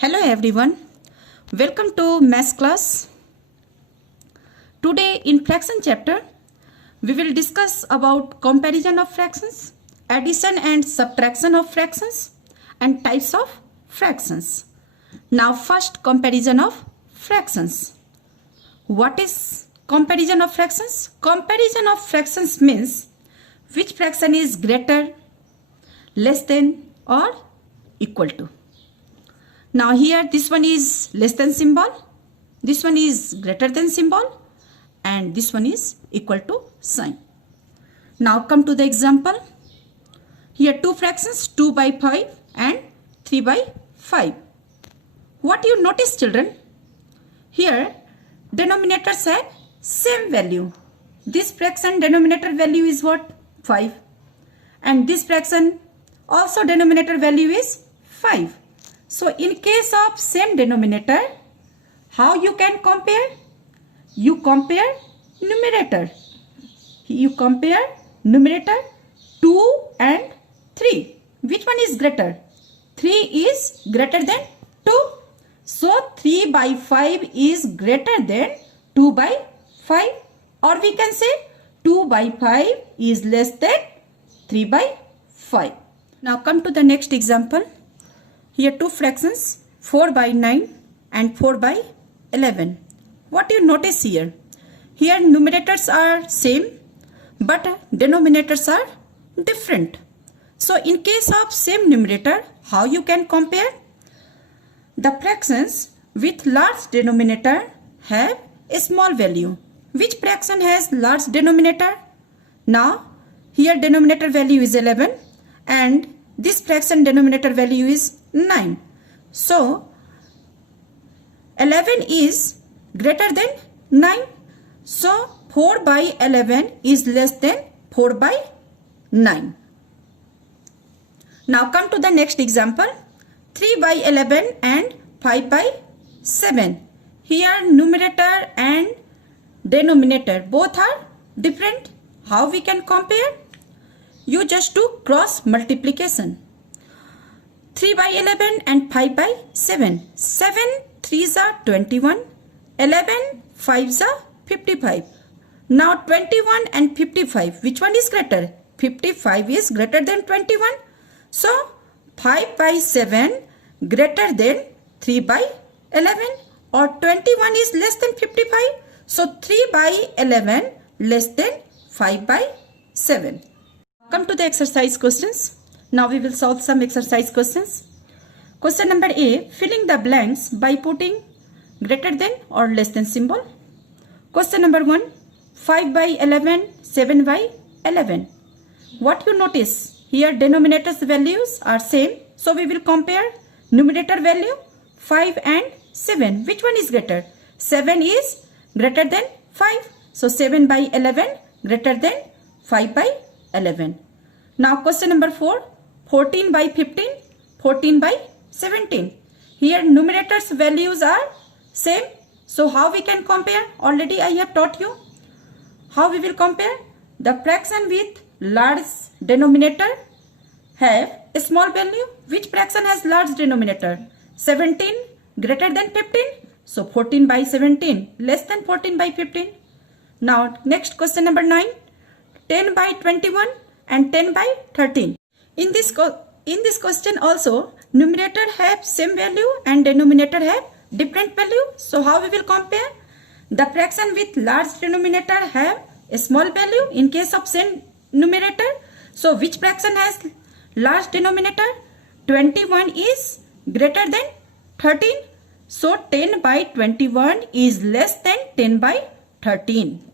Hello everyone, welcome to math class. Today in fraction chapter, we will discuss about comparison of fractions, addition and subtraction of fractions and types of fractions. Now first, comparison of fractions. What is comparison of fractions? Comparison of fractions means which fraction is greater, less than or equal to. Now here this one is less than symbol, this one is greater than symbol, and this one is equal to sign. Now come to the example. Here two fractions, 2 by 5 and 3 by 5. What you notice, children? Here denominators have same value. This fraction denominator value is what? 5. And this fraction also denominator value is 5. So in case of same denominator, how you can compare? You compare numerator. You compare numerator 2 and 3. Which one is greater? 3 is greater than 2. So 3 by 5 is greater than 2 by 5. Or we can say 2 by 5 is less than 3 by 5. Now come to the next example. Here two fractions, 4 by 9 and 4 by 11. What you notice here? Here numerators are same but denominators are different. So in case of same numerator, how you can compare? The fractions with large denominator have a small value. Which fraction has large denominator? Now here denominator value is 11 and this fraction denominator value is 9. So 11 is greater than 9. So 4 by 11 is less than 4 by 9. Now come to the next example. 3 by 11 and 5 by 7. Here numerator and denominator both are different. How we can compare? You just do cross multiplication. 3 by 11 and 5 by 7. 7 3s are 21. 11 5s are 55. Now 21 and 55. Which one is greater? 55 is greater than 21. So 5 by 7 greater than 3 by 11. Or 21 is less than 55. So 3 by 11 less than 5 by 7. Come to the exercise questions. Now we will solve some exercise questions. Question number A, filling the blanks by putting greater than or less than symbol. Question number 1, 5 by 11, 7 by 11. What you notice? Here denominators values are same. So we will compare numerator value 5 and 7. Which one is greater? 7 is greater than 5. So 7 by 11 greater than 5 by 11. Now question number 4, 14 by 15, 14 by 17. Here numerators values are same. So how we can compare? Already I have taught you. How we will compare? The fraction with large denominator have a small value. Which fraction has large denominator? 17 greater than 15. So 14 by 17 less than 14 by 15. Now next question number 9, 10 by 21 and 10 by 13. In this question also numerator have same value and denominator have different value. So how we will compare? The fraction with large denominator have a small value in case of same numerator. So which fraction has large denominator? 21 is greater than 13. So 10 by 21 is less than 10 by 13.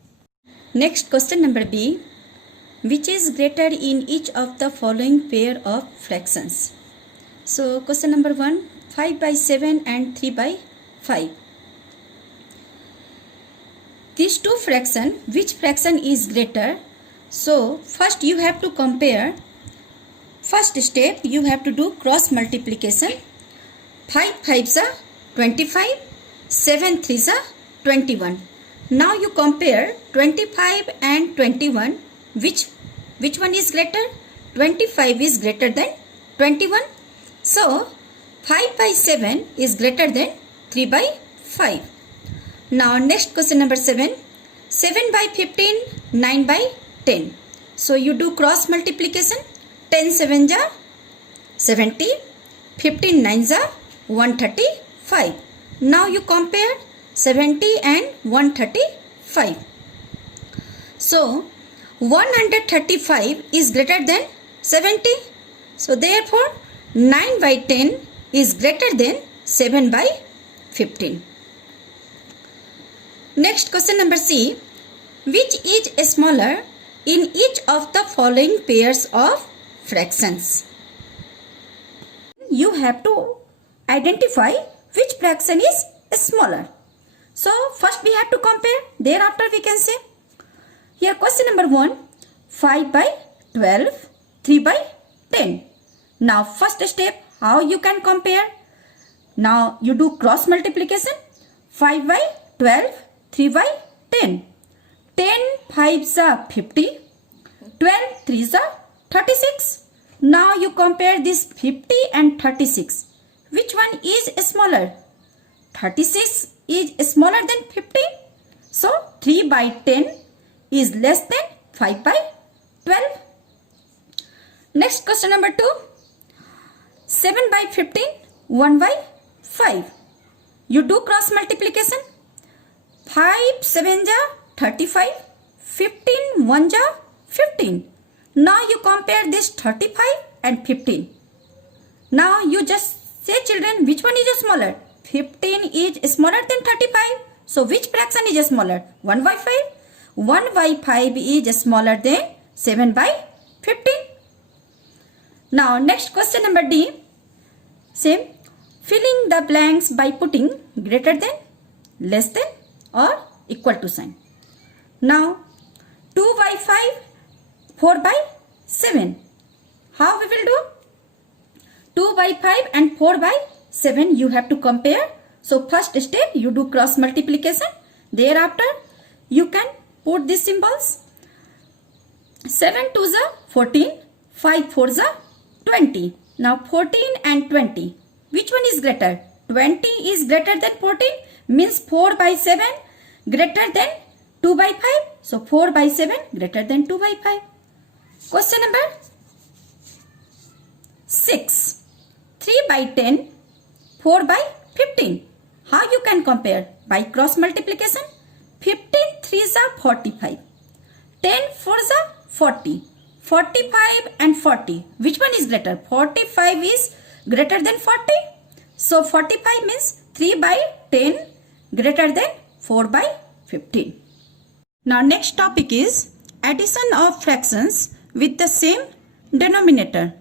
Next question number B. Which is greater in each of the following pair of fractions? So question number 1, 5 by 7 and 3 by 5. These two fractions, which fraction is greater? So first you have to compare. First step you have to do cross multiplication. 5 5s are 25, 7 3s are 21. Now you compare 25 and 21. Which one is greater? 25 is greater than 21. So 5 by 7 is greater than 3 by 5. Now next question number 7. 7 by 15, 9 by 10. So you do cross multiplication. 10 7 ja 70, 15 9 ja 135. Now you compare 70 and 135. So 135 is greater than 70. So therefore 9 by 10 is greater than 7 by 15. Next question number C. Which is smaller in each of the following pairs of fractions? You have to identify which fraction is smaller. So first we have to compare. Thereafter we can say. Here question number 1. 5 by 12, 3 by 10. Now first step, how you can compare? Now you do cross multiplication. 5 by 12, 3 by 10. 10 5s are 50. 12 3s are 36. Now you compare this 50 and 36. Which one is smaller? 36 is smaller than 50. So 3 by 10 is less than 5 by 12. Next question number 2. 7 by 15, 1 by 5. You do cross multiplication. 5 7 ja 35, 15 1 ja 15. Now you compare this 35 and 15. Now you just say children, which one is smaller? 15 is smaller than 35. So which fraction is smaller? 1 by 5. 1 by 5 is smaller than 7 by 15. Now next question number D. Same. Filling the blanks by putting greater than, less than or equal to sign. Now 2 by 5, 4 by 7. How we will do? 2 by 5 and 4 by 7 you have to compare. So first step you do cross multiplication. Thereafter you can put these symbols. 7 2s are 14, 5 4s are 20. Now 14 and 20. Which one is greater? 20 is greater than 14, means 4 by 7 greater than 2 by 5. So 4 by 7 greater than 2 by 5. Question number 6. 3 by 10, 4 by 15. How you can compare? By cross multiplication. 15 3s are 45. 10 4s are 40. 45 and 40. Which one is greater? 45 is greater than 40. So 45 means 3 by 10 greater than 4 by 15. Now next topic is addition of fractions with the same denominator.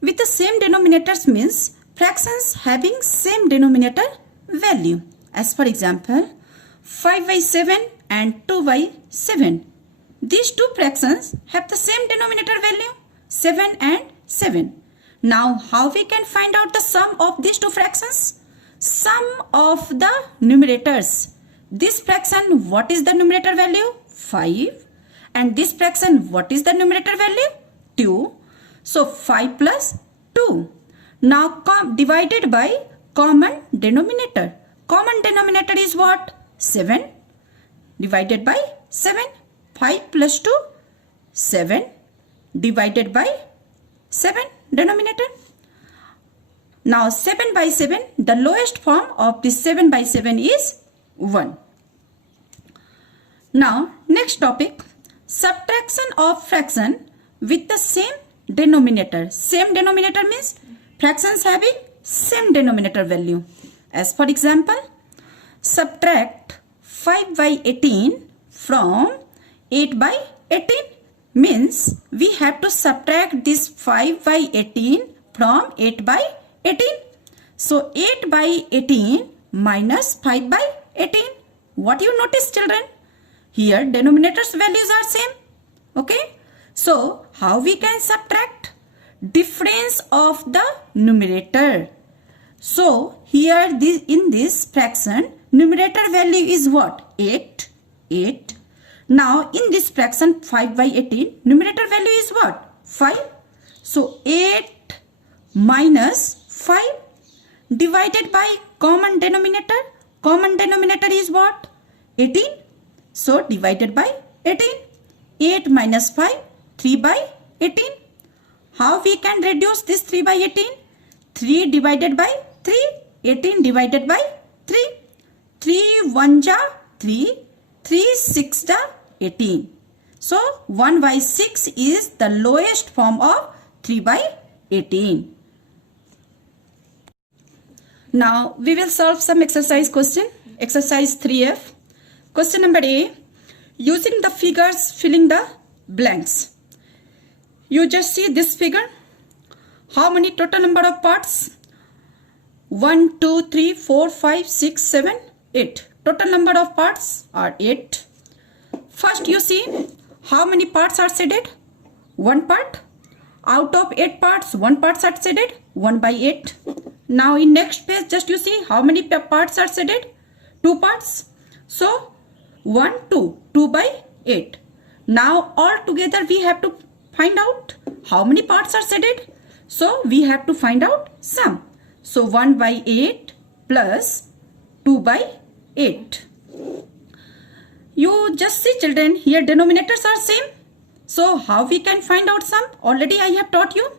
With the same denominators means fractions having same denominator value. As for example, 5 by 7 and 2 by 7. These two fractions have the same denominator value, 7 and 7. Now how we can find out the sum of these two fractions? Sum of the numerators. This fraction, what is the numerator value? 5. And this fraction, what is the numerator value? 2. So 5 plus 2. Now divided by common denominator. Common denominator is what? 7 divided by 7. 5 plus 2, 7 divided by 7 denominator. Now 7 by 7, the lowest form of this 7 by 7 is 1. Now next topic, subtraction of fraction with the same denominator. Same denominator means fractions having same denominator value. As for example, subtract 5 by 18 from 8 by 18 means we have to subtract this 5 by 18 from 8 by 18. So 8 by 18 minus 5 by 18. What you notice children? Here denominators values are same. Okay. So how we can subtract? Difference of the numerator. So here in this fraction numerator value is what? 8. Now in this fraction 5 by 18 numerator value is what? 5. So 8 minus 5 divided by common denominator. Common denominator is what? 18. So divided by 18. 8 minus 5, 3 by 18. How we can reduce this 3 by 18? 3 divided by 3. 18 divided by 3. 3 1 ja 3. 3 6 ja 18. So 1 by 6 is the lowest form of 3 by 18. Now we will solve some exercise question. Exercise 3F. Question number A. Using the figures, filling the blanks. You just see this figure. How many total number of parts? 1, 2, 3, 4, 5, 6, 7, 8. Total number of parts are 8. First you see how many parts are shaded? 1 part. Out of 8 parts, 1 part are shaded. 1 by 8. Now in next page just you see how many parts are shaded? 2 parts. So 1, 2. 2 by 8. Now all together we have to find out how many parts are shaded. So we have to find out sum. So 1 by 8 plus 2 by 8. You just see children, here denominators are same. So how we can find out sum? Already I have taught you.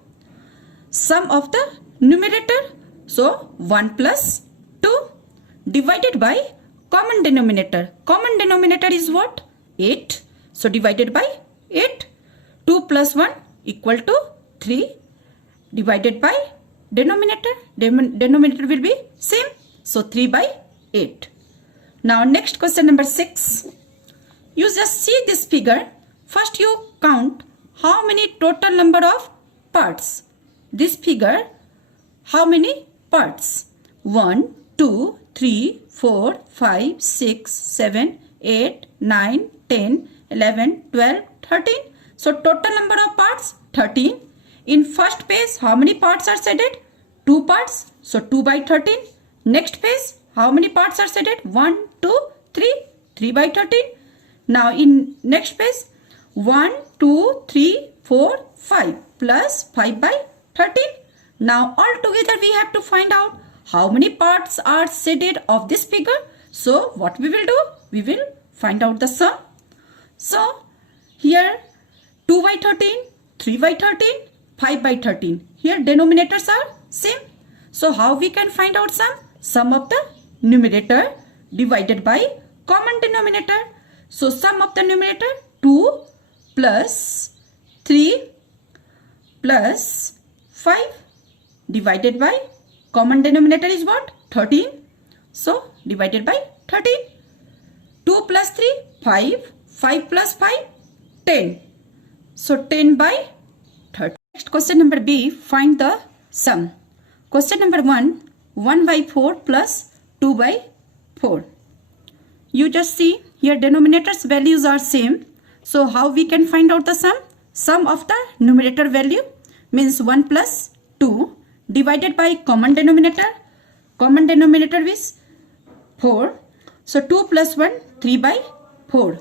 Sum of the numerator. So 1 plus 2 divided by common denominator. Common denominator is what? 8. So divided by 8. 2 plus 1 equal to 3 divided by denominator. Denominator will be same. So 3 by 8. Now next question number 6. You just see this figure. First you count how many total number of parts. This figure, how many parts? 1, 2, 3, 4, 5, 6, 7, 8, 9, 10, 11, 12, 13. So total number of parts 13. In first page how many parts are shaded? 2 parts. So 2 by 13. Next page how many parts are shaded? 1, 2, 3. 3 by 13. Now in next page 1, 2, 3, 4, 5 plus 5 by 13. Now all together we have to find out how many parts are shaded of this figure. So what we will do? We will find out the sum. So here 2 by 13, 3 by 13, 5 by 13. Here denominators are same. So how we can find out sum? Sum of the numerator divided by common denominator. So sum of the numerator 2 plus 3 plus 5 divided by common denominator is what? 13. So divided by 13. 2 plus 3, 5. 5 plus 5, 10. So 10 by 30. Next question number B. Find the sum. Question number 1. 1 by 4 plus 2 by 4. You just see here denominators values are same. So how we can find out the sum? Sum of the numerator value means 1 plus 2 divided by common denominator. Common denominator is 4. So 2 plus 1, 3 by 4.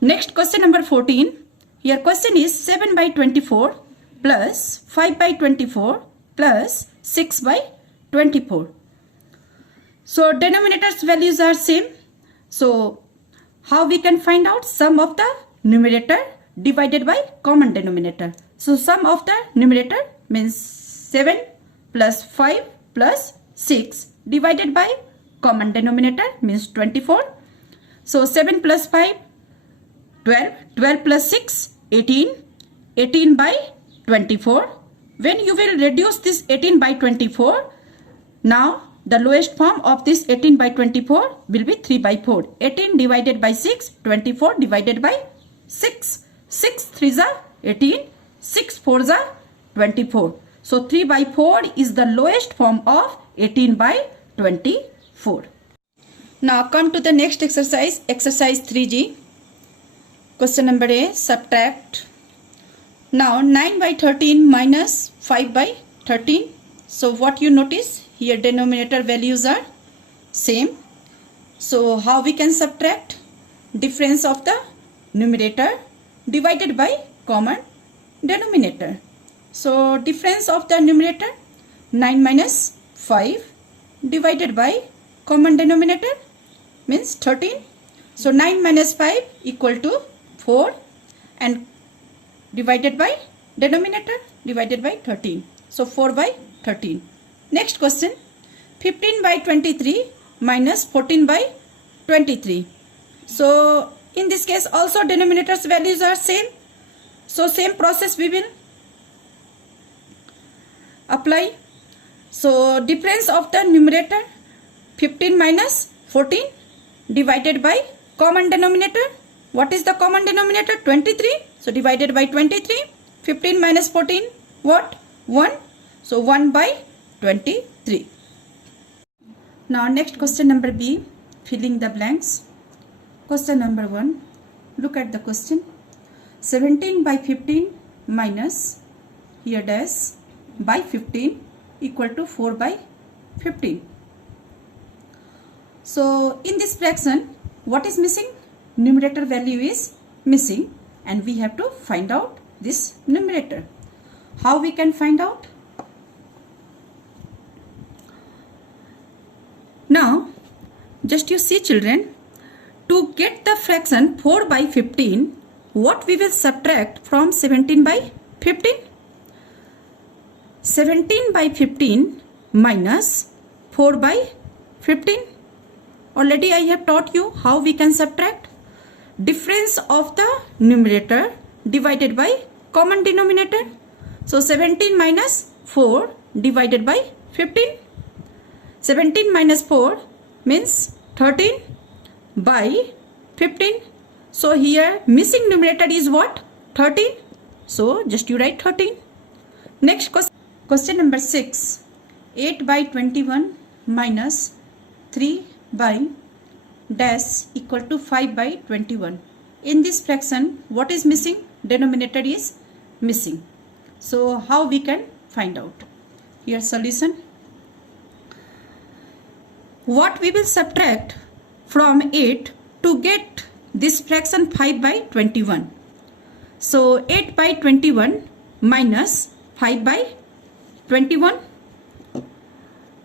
Next question number 14. Here question is 7 by 24 plus 5 by 24 plus 6 by 24. So denominators values are same. So how we can find out sum of the numerator divided by common denominator? So sum of the numerator means 7 plus 5 plus 6 divided by common denominator means 24. So 7 plus 5, 12. 12 plus 6, 18. 18 by 24. When you will reduce this 18 by 24, now the lowest form of this 18 by 24 will be 3 by 4. 18 divided by 6, 24 divided by 6. 6 3s are 18, 6 4s are 24. So 3 by 4 is the lowest form of 18 by 24. Now come to the next exercise, exercise 3G. Question number A, subtract. Now 9 by 13 minus 5 by 13. So what you notice? Here denominator values are same. So how we can subtract? Difference of the numerator divided by common denominator. So difference of the numerator 9 minus 5 divided by common denominator means 13. So 9 minus 5 equal to 4 and divided by denominator divided by 13. So 4 by 13. Next question, 15 by 23 minus 14 by 23. So in this case also denominators values are same. So same process we will apply. So difference of the numerator 15 minus 14 divided by common denominator. What is the common denominator? 23. So divided by 23. 15 minus 14 what? 1. So 1 by 23. Now next question number B, filling the blanks. Question number 1. Look at the question. 17 by 15 minus here dash by 15 equal to 4 by 15. So in this fraction what is missing? Numerator value is missing and we have to find out this numerator. How we can find out? Now just you see children, to get the fraction 4 by 15, what we will subtract from 17 by 15? 17 by 15 minus 4 by 15. Already I have taught you how we can subtract. Difference of the numerator divided by common denominator. So 17 minus 4 divided by 15. 17 minus 4 means 13 by 15. So here missing numerator is what? 13. So just you write 13. Next question number 6. 8 by 21 minus 3 by dash equal to 5 by 21. In this fraction what is missing? Denominator is missing. So how we can find out? Here solution. What we will subtract from 8 to get this fraction 5 by 21. So 8 by 21 minus 5 by 21.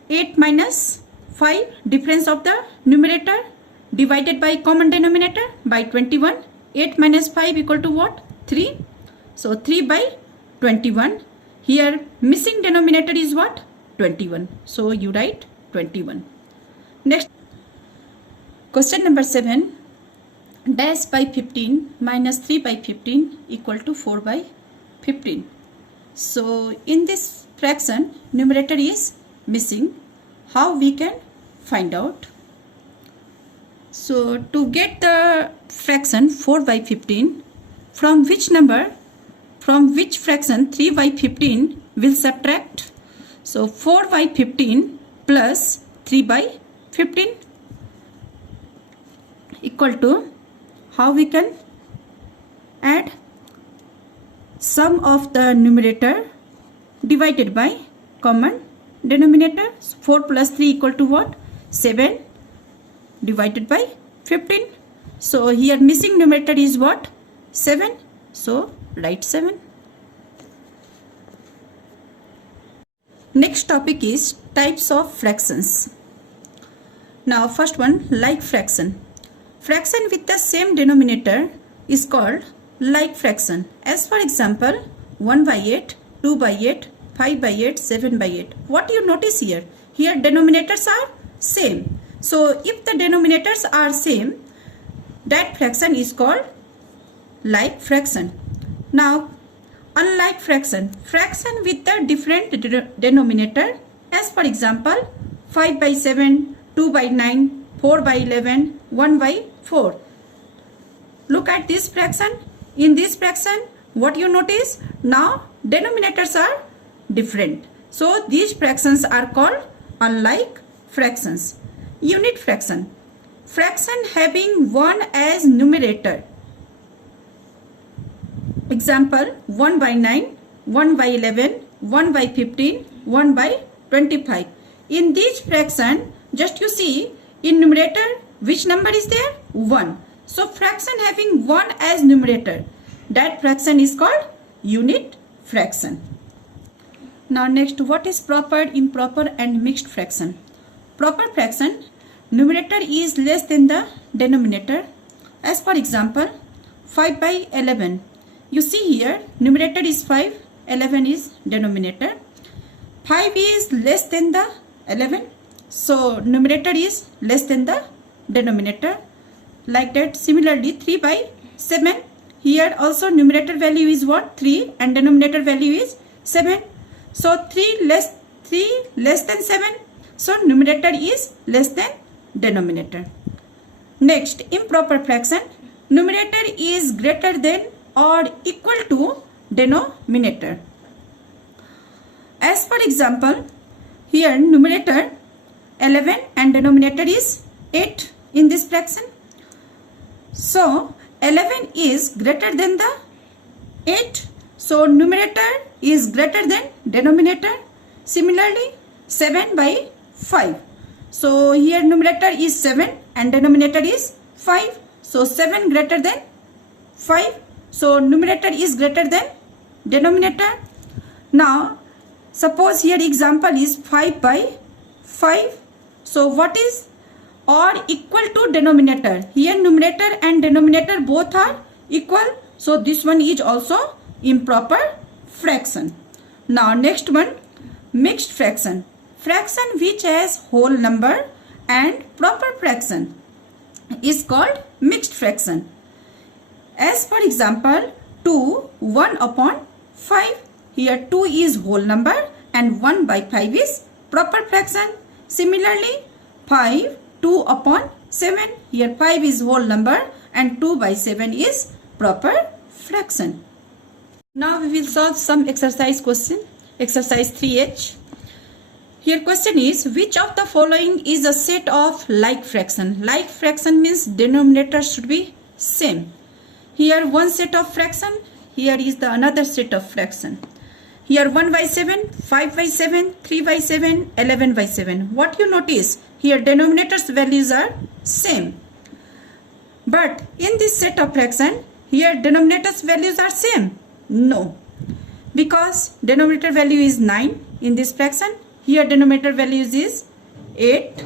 8 minus 5, difference of the numerator divided by common denominator by 21. 8 minus 5 equal to what? 3. So 3 by 21. Here missing denominator is what? 21. So you write 21. Next question number 7. Dash by 15 minus 3 by 15 equal to 4 by 15. So in this fraction numerator is missing. How we can find out? So to get the fraction 4 by 15, from which number, from which fraction 3 by 15 will subtract? So 4 by 15 plus 3 by 15 equal to, how we can add? Sum of the numerator divided by common denominator. 4 plus 3 equal to what? 7 divided by 15. So here missing numerator is what? 7. So write 7. Next topic is types of fractions. Now first one, like fraction. Fraction with the same denominator is called like fraction. As for example, 1 by 8, 2 by 8, 5 by 8, 7 by 8. What you notice here? Here denominators are same. So if the denominators are same, that fraction is called like fraction. Now unlike fraction, fraction with the different denominator. As for example, 5 by 7, 2 by 9, 4 by 11, 1 by 4. Look at this fraction. In this fraction, what you notice? Now denominators are different. So these fractions are called unlike fractions. Unit fraction. Fraction having 1 as numerator. Example, 1 by 9, 1 by 11, 1 by 15, 1 by 25. In this fraction, just you see, in numerator, which number is there? 1. So fraction having 1 as numerator, that fraction is called unit fraction. Now next, what is proper, improper and mixed fraction? Proper fraction, numerator is less than the denominator. As for example, 5 by 11. You see here, numerator is 5, 11 is denominator. 5 is less than the 11. So numerator is less than the denominator. Like that, similarly 3 by 7. Here also numerator value is what? 3 and denominator value is 7. So 3 less than 7. So numerator is less than denominator. Next, improper fraction. Numerator is greater than or equal to denominator. As for example, here numerator 11 and denominator is 8 in this fraction. So 11 is greater than the 8. So numerator is greater than denominator. Similarly 7 by 5. So here numerator is 7 and denominator is 5. So 7 greater than 5. So numerator is greater than denominator. Now suppose here example is 5 by 5. So what is or equal to denominator? Here numerator and denominator both are equal. So this one is also improper fraction. Now next one, mixed fraction. Fraction which has whole number and proper fraction is called mixed fraction. As for example, 2 1 upon 5. Here 2 is whole number and 1 by 5 is proper fraction. Similarly 5 2 upon 7. Here 5 is whole number and 2 by 7 is proper fraction. Now we will solve some exercise question. Exercise 3H. Here question is, which of the following is a set of like fraction? Like fraction means denominator should be same. Here one set of fraction, here is the another set of fraction. Here 1 by 7, 5 by 7, 3 by 7, 11 by 7. What you notice? Here denominators values are same. But in this set of fraction, here denominators values are same. No. Because denominator value is 9 in this fraction. Here denominator values is 8.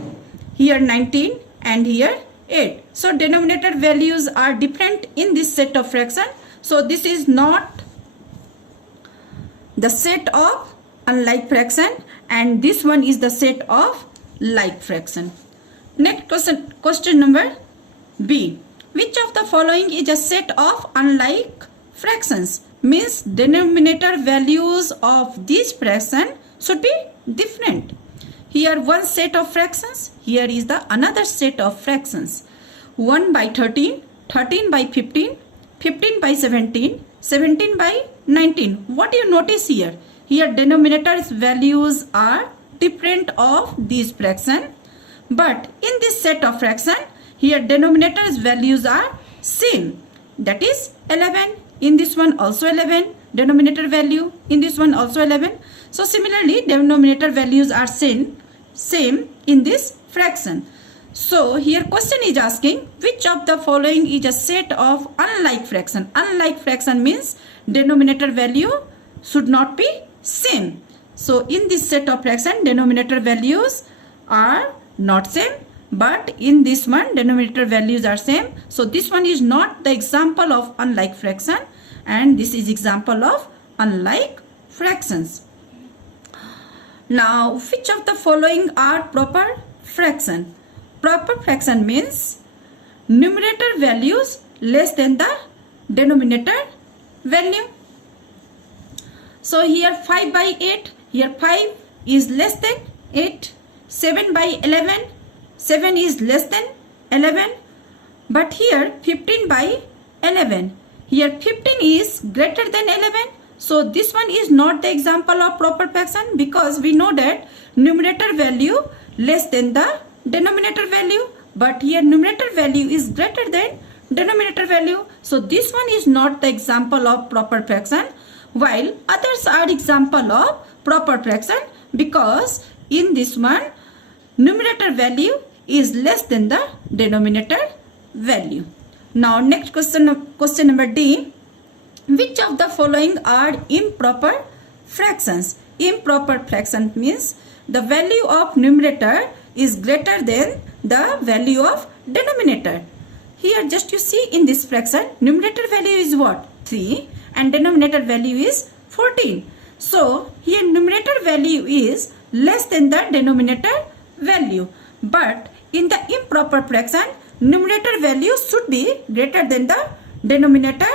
Here 19 and here 8. So denominator values are different in this set of fraction. So this is not the set of unlike fraction and this one is the set of like fraction. Next question number B. Which of the following is a set of unlike fractions? Means denominator values of this fraction should be different. Here one set of fractions, here is the another set of fractions. 1 by 13, 13 by 15, 15 by 17, 17 by 19. What do you notice here? Here denominators values are different of these fraction. But in this set of fraction, here denominators values are same. That is 11. In this one also 11. Denominator value. In this one also 11. So similarly, denominator values are same in this fraction. So here question is asking, which of the following is a set of unlike fraction? Unlike fraction means denominator value should not be same. So in this set of fraction, denominator values are not same. But in this one, denominator values are same. So this one is not the example of unlike fraction. And this is example of unlike fractions. Now, which of the following are proper fraction? Proper fraction means numerator values less than the denominator value. So here 5 by 8, here 5 is less than 8. 7 by 11, 7 is less than 11. But here 15 by 11, here 15 is greater than 11. So this one is not the example of proper fraction because we know that numerator value less than the denominator value. But here numerator value is greater than denominator value. So this one is not the example of proper fraction, while others are example of proper fraction because in this one numerator value is less than the denominator value. Now next question number D. Which of the following are improper fractions? improper fraction means the value of numerator is greater than the value of denominator. Here just you see in this fraction, numerator value is what? 3 and denominator value is 14. So here numerator value is less than the denominator value. But in the improper fraction, numerator value should be greater than the denominator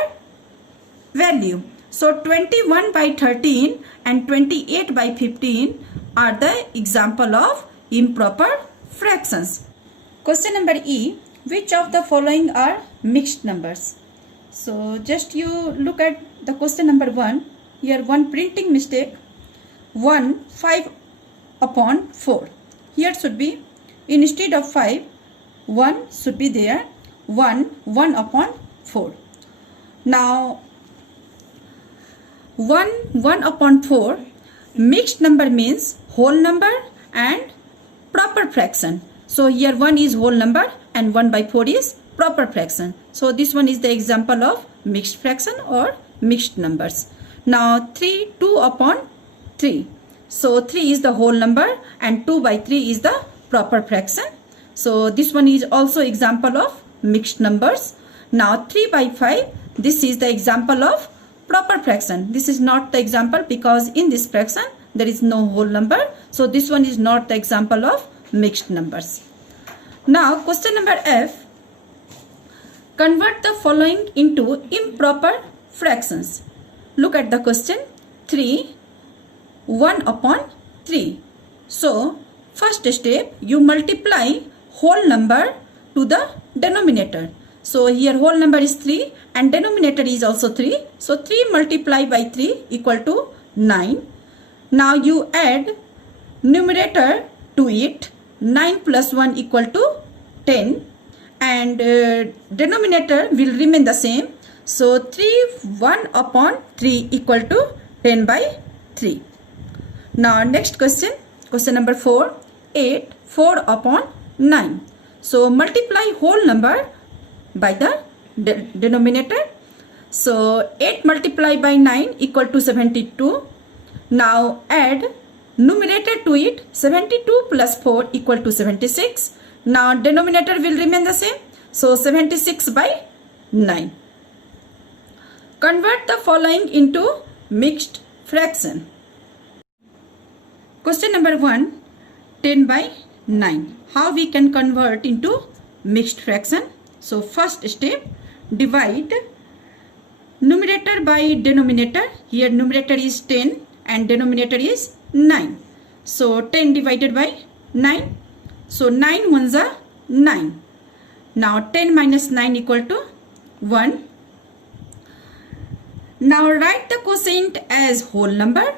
value. So 21 by 13 and 28 by 15 are the example of improper fractions. Question number E. Which of the following are mixed numbers? So just you look at the question number 1. Here one printing mistake. 1 5 upon 4. Here should be instead of 5 1 should be there. 1 upon 4. Now 1 upon 4 mixed number means whole number and proper fraction. So here 1 is whole number and 1 by 4 is proper fraction. So this one is the example of mixed fraction or mixed numbers. Now 2 upon 3. So 3 is the whole number and 2 by 3 is the proper fraction. So this one is also example of mixed numbers. Now 3 by 5, this is the example of proper fraction. This is not the example because in this fraction there is no whole number. So this one is not the example of mixed numbers. Now question number F. Convert the following into improper fractions. Look at the question. 3 1 upon 3. So first step, you multiply whole number to the denominator. So here whole number is 3 and denominator is also 3. So 3 multiplied by 3 equal to 9. Now you add numerator to it. 9 plus 1 equal to 10 and denominator will remain the same. So 1 upon 3 equal to 10 by 3. Now next question, question number 4. 8 4 upon 9. So multiply whole number by the denominator. So 8 multiplied by 9 equal to 72. Now add numerator to it. 72 plus 4 equal to 76. Now denominator will remain the same. So 76 by 9. Convert the following into mixed fraction. Question number 1. 10 by 9. How we can convert into mixed fraction? So first step, divide numerator by denominator. Here numerator is 10 and denominator is 9. So 10 divided by 9. So 9 ones are 9. Now 10 minus 9 equal to 1. Now write the quotient as whole number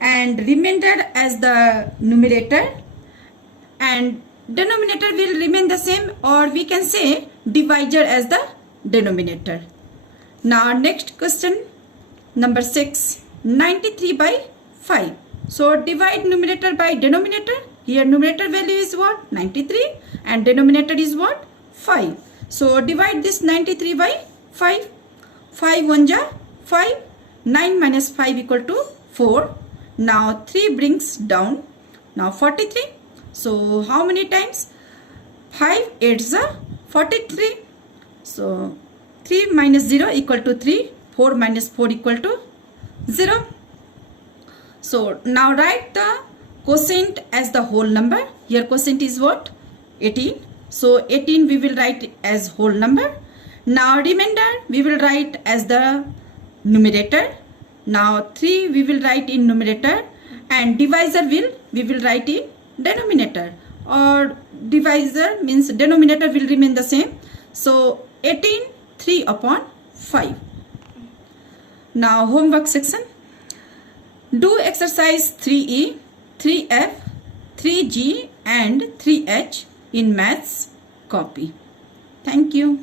and remainder as the numerator, and denominator will remain the same, or we can say divisor as the denominator. Now next question number 6. 93 by 5. So divide numerator by denominator. Here numerator value is what? 93 and denominator is what? 5. So divide this 93 by 5. 5 1 ja 5. 9 minus 5 equal to 4. Now 3 brings down. Now 43. So how many times? 5 8s are 43. So 3 minus 0 equal to 3. 4 minus 4 equal to 0. So now write the quotient as the whole number. Here quotient is what? 18. So 18 we will write as whole number. Now remainder we will write as the numerator. Now 3 we will write in numerator and divisor we will write in denominator, or divisor means denominator will remain the same. So 18 3 upon 5. Now homework section. Do exercise 3E, 3F, 3G and 3H in maths copy. Thank you.